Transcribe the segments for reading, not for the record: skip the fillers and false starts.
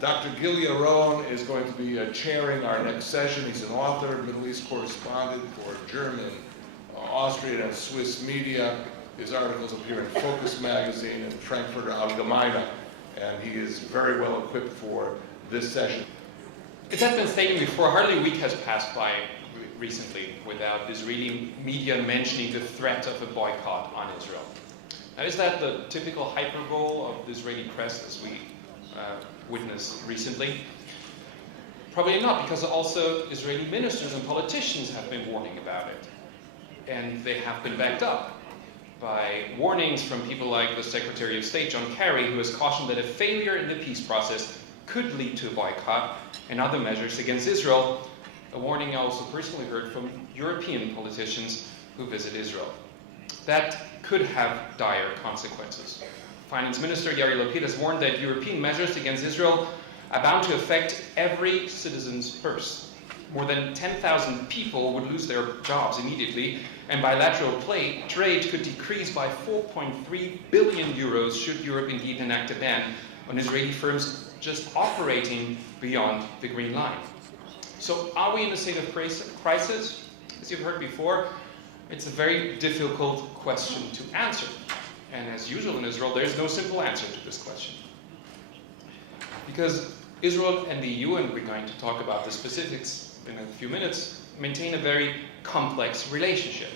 Dr. Gil Yaron is going to be chairing our next session. He's an author, Middle East correspondent for German, Austrian, and Swiss media. His articles appear in Focus magazine and Frankfurter Allgemeine, and he is very well equipped for this session. It has been stated before, hardly a week has passed by recently without Israeli media mentioning the threat of a boycott on Israel. Now, is that the typical hyperbole of the Israeli press as we witnessed recently? Probably not, because also Israeli ministers and politicians have been warning about it. And they have been backed up by warnings from people like the Secretary of State, John Kerry, who has cautioned that a failure in the peace process could lead to a boycott and other measures against Israel. A warning I also personally heard from European politicians who visit Israel. That could have dire consequences. Finance Minister Yair Lapid has warned that European measures against Israel are bound to affect every citizen's purse. More than 10,000 people would lose their jobs immediately, and bilateral trade could decrease by 4.3 billion euros should Europe indeed enact a ban on Israeli firms just operating beyond the Green Line. So are we in a state of crisis? As you've heard before, it's a very difficult question to answer. And as usual in Israel, there's no simple answer to this question. Because Israel and the EU, and we're going to talk about the specifics in a few minutes, maintain a very complex relationship.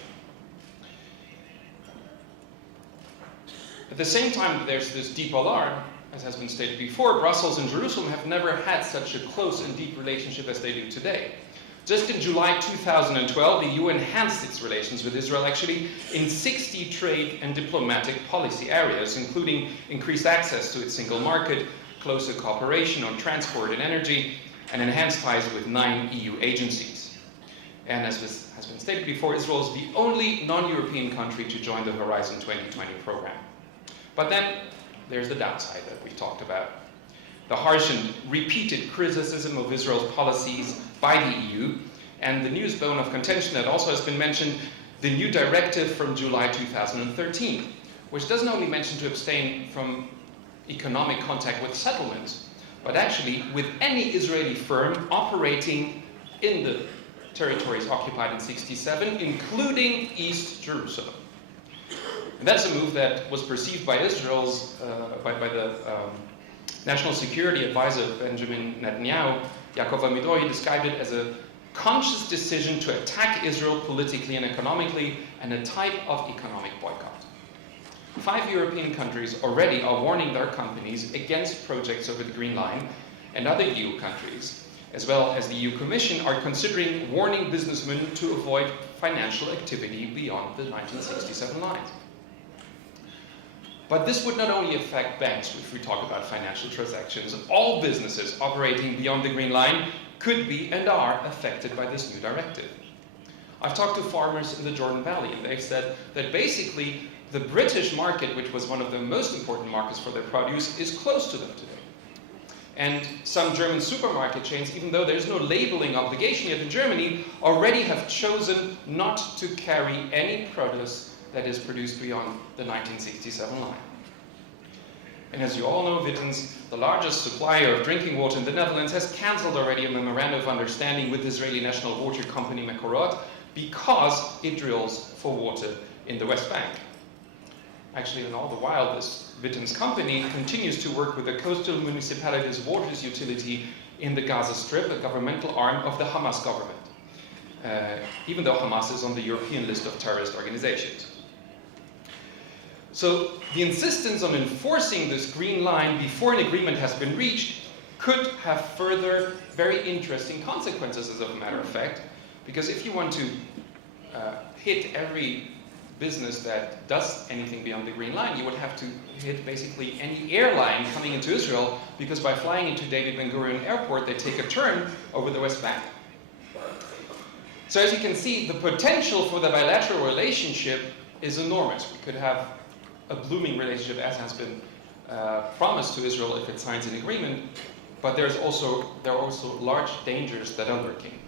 At the same time, there's this deep alarm. As has been stated before, Brussels and Jerusalem have never had such a close and deep relationship as they do today. Just in July 2012, the EU enhanced its relations with Israel actually in 60 trade and diplomatic policy areas, including increased access to its single market, closer cooperation on transport and energy, and enhanced ties with 9 EU agencies. And as has been stated before, Israel is the only non-European country to join the Horizon 2020 program. But then there's the downside that we've talked about. The harsh and repeated criticism of Israel's policies by the EU, and the newest bone of contention that also has been mentioned, the new directive from July 2013, which doesn't only mention to abstain from economic contact with settlements, but actually with any Israeli firm operating in the territories occupied in '67, including East Jerusalem. And that's a move that was perceived by Israel's, by the National Security Advisor Benjamin Netanyahu. Yaakov Amidor, he described it as a conscious decision to attack Israel politically and economically, and a type of economic boycott. 5 European countries already are warning their companies against projects over the Green Line, and other EU countries, as well as the EU Commission, are considering warning businessmen to avoid financial activity beyond the 1967 lines. But this would not only affect banks, if we talk about financial transactions. All businesses operating beyond the Green Line could be and are affected by this new directive. I've talked to farmers in the Jordan Valley, and they've said that basically the British market, which was one of the most important markets for their produce, is closed to them today. And some German supermarket chains, even though there's no labeling obligation yet in Germany, already have chosen not to carry any produce that is produced beyond the 1967 line. And as you all know, Wittens, the largest supplier of drinking water in the Netherlands, has cancelled already a memorandum of understanding with the Israeli national water company Mekorot because it drills for water in the West Bank. Actually, and all the while, this Wittens company continues to work with the coastal municipalities waters utility in the Gaza Strip, a governmental arm of the Hamas government, even though Hamas is on the European list of terrorist organizations. So the insistence on enforcing this Green Line before an agreement has been reached could have further very interesting consequences, as a matter of fact, because if you want to hit every business that does anything beyond the Green Line, you would have to hit basically any airline coming into Israel, because by flying into David Ben Gurion Airport, they take a turn over the West Bank. So as you can see, the potential for the bilateral relationship is enormous. We could have a blooming relationship, as has been promised to Israel if it signs an agreement, but there are also large dangers that are lurking.